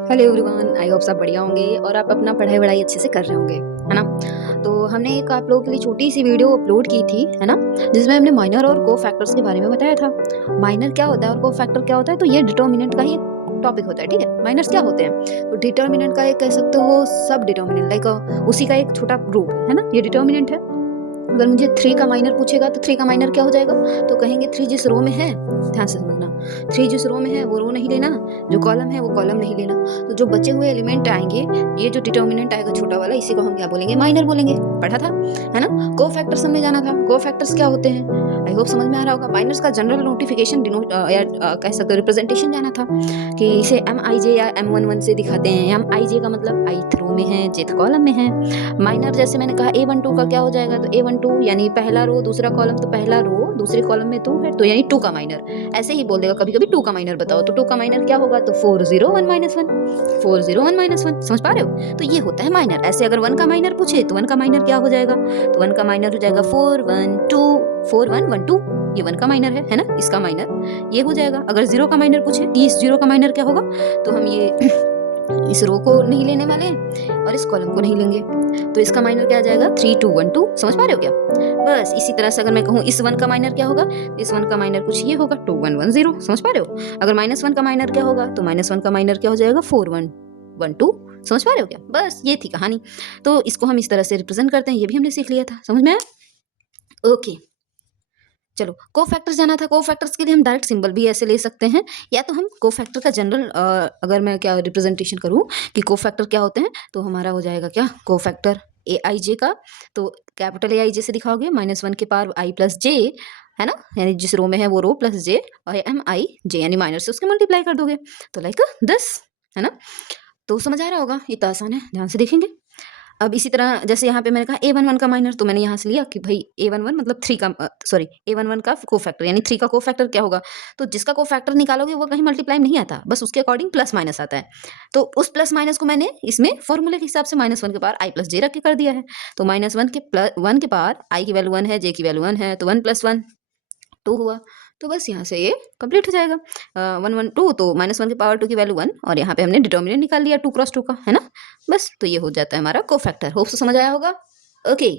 Hello everyone, I hope सब बढ़िया होंगे और आप अपना पढ़ाई अच्छे से कर रहे होंगे, है ना। तो हमने एक आप लोगों के लिए छोटी सी वीडियो अपलोड की थी, है ना, जिसमें हमने माइनर और को फैक्टर्स के बारे में बताया था। माइनर क्या होता है और को फैक्टर क्या होता है, तो ये डिटर्मिनेंट का ही टॉपिक होता है। ठीक है, माइनर्स क्या होते हैं, तो डिटर्मिनेंट का एक कह सकते हो सब डिटर्मिनेंट लाइक उसी का एक छोटा ग्रुप है ना, ये डिटर्मिनेंट है। अगर मुझे 3 का माइनर पूछेगा तो 3 का माइनर क्या हो जाएगा, तो कहेंगे 3 जिस रो में है, ध्यान से समझना, 3 जिस रो में है वो रो नहीं लेना, जो कॉलम है वो कॉलम नहीं लेना। तो जो बचे हुए एलिमेंट आएंगे, ये जो डिटर्मिनेंट आएगा छोटा वाला, इसी को हम क्या बोलेंगे, माइनर बोलेंगे। पढ़ा था, है ना। को फैक्टर्स में जाना था, को फैक्टर्स क्या होते हैं, आई होप समझ में आ रहा होगा। माइनर्स का जनरल नोटिफिकेशन या कह सकते हो रिप्रेजेंटेशन जाना था कि इसे एम आई जे या M11 से दिखाते हैं। एम आई जे का मतलब ith रो में है, jth कॉलम में है। माइनर जैसे मैंने कहा A12 का क्या हो जाएगा, तो A12 यानी पहला रो दूसरा कॉलम, तो पहला रो दूसरे कॉलम में 2 है, तो यानी 2 का माइनर। ऐसे ही बोल देगा कभी कभी 2 का माइनर बताओ, तो 2 का माइनर क्या होगा, तो 401 माइनस 1, 401 माइनस 1, समझ पा रहे हो। तो ये होता है माइनर। ऐसे अगर 1 का माइनर पूछे तो 1 का माइनर क्या हो जाएगा, तो 1 का माइनर हो जाएगा 412, 4112, ये 1 का माइनर है ना, इसका माइनर ये हो जाएगा। अगर 0 का माइनर पूछे, इस 0 का माइनर क्या होगा, तो हम ये इस रो को नहीं लेने वाले और इस कॉलम को नहीं लेंगे, तो इसका माइनर क्या आ जाएगा, 3212, समझ पा रहे हो क्या। बस इसी तरह से अगर मैं कहूँ इस 1 का माइनर क्या होगा, इस 1 का माइनर कुछ ये होगा, 2110, समझ पा रहे हो। अगर -1 का माइनर क्या होगा, तो -1 का माइनर क्या हो जाएगा, 4112, समझ पा रहे हो क्या। बस ये थी कहानी। तो इसको हम इस तरह से रिप्रेजेंट करते हैं, ये भी हमने सीख लिया था, समझ में आया। ओके, चलो को फैक्टर्स जाना था। को फैक्टर्स के लिए हम डायरेक्ट सिंबल भी ऐसे ले सकते हैं, या तो हम को फैक्टर का जनरल अगर मैं क्या रिप्रेजेंटेशन करूँ कि को फैक्टर क्या होते हैं, तो हमारा हो जाएगा क्या, को फैक्टर ए आई जे का, तो कैपिटल ए आई जे से दिखाओगे, -1 के पावर आई प्लस जे, है ना, यानी जिस रो में है वो रो प्लस जे, और एम आई जे यानी माइनर से उसके मल्टीप्लाई कर दोगे, तो लाइक दिस, है ना। तो समझ आ रहा होगा, ये तो आसान है, ध्यान से देखेंगे। अब इसी तरह जैसे यहाँ पे मैंने कहा A11 का माइनर, तो मैंने यहाँ से लिया कि भाई A11 मतलब 3 का सॉरी A11 का को फैक्टर, यानी 3 का को फैक्टर क्या होगा, तो जिसका को फैक्टर निकालोगे वो कहीं मल्टीप्लाई नहीं आता, बस उसके अकॉर्डिंग प्लस माइनस आता है। तो उस प्लस माइनस को मैंने इसमें फॉर्मूले के हिसाब से -1 के पावर आई प्लस जे रख के कर दिया है। तो -1 के पावर आई की वैल्यू 1 है, जे की वैल्यू 1 है, तो 1 + 1 2 हुआ। तो बस यहाँ से ये कंप्लीट हो जाएगा। 1 1 2, तो -1 के पावर 2 की वैल्यू 1, और यहाँ पे हमने डिटर्मिनेंट निकाल लिया 2 क्रॉस 2 का, है ना। बस तो ये हो जाता है हमारा को फैक्टर। होप सो समझ आया होगा। ओके।